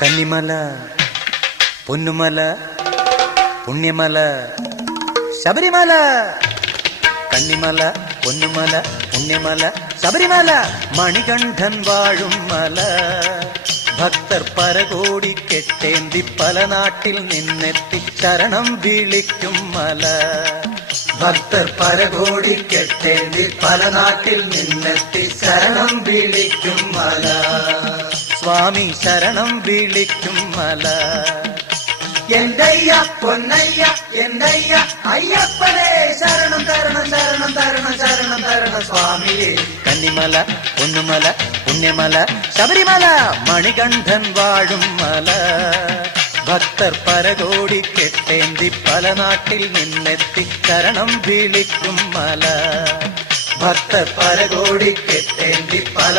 കന്നിമല പൊന്നുമല പുണ്യമല ശബരിമല. കന്നിമല പൊന്നുമല പുണ്യമല ശബരിമല മണികണ്ഠൻ വാഴും മല. ഭക്തർ പരകോടി കെട്ടേന്തി പല നാട്ടിൽ നിന്നെത്തി ശരണം വിളിക്കും മല. ഭക്തർ പരകോടി കെട്ടേന്തി പല നാട്ടിൽ നിന്നെത്തി ശരണം വിളിക്കും മല. സ്വാമി ശരണം വിളിക്കും മല. എന്തയ്യ പൊന്നയ്യ എന്തയ്യ അയ്യപ്പനെ ശരണം തരണം ശരണം തരണം ശരണം തരണം സ്വാമിയെ. കന്നിമല പൊന്നുമല പുണ്യമല ശബരിമല മണികണ്ഠൻ വാഴും മല. ഭക്തർ പരകോടി കെട്ടേന്തി പല നാട്ടിൽ നിന്നെത്തി ശരണം വിളിക്കും മല. ഭക്തർ പരകോടി കെട്ടേന്തി പല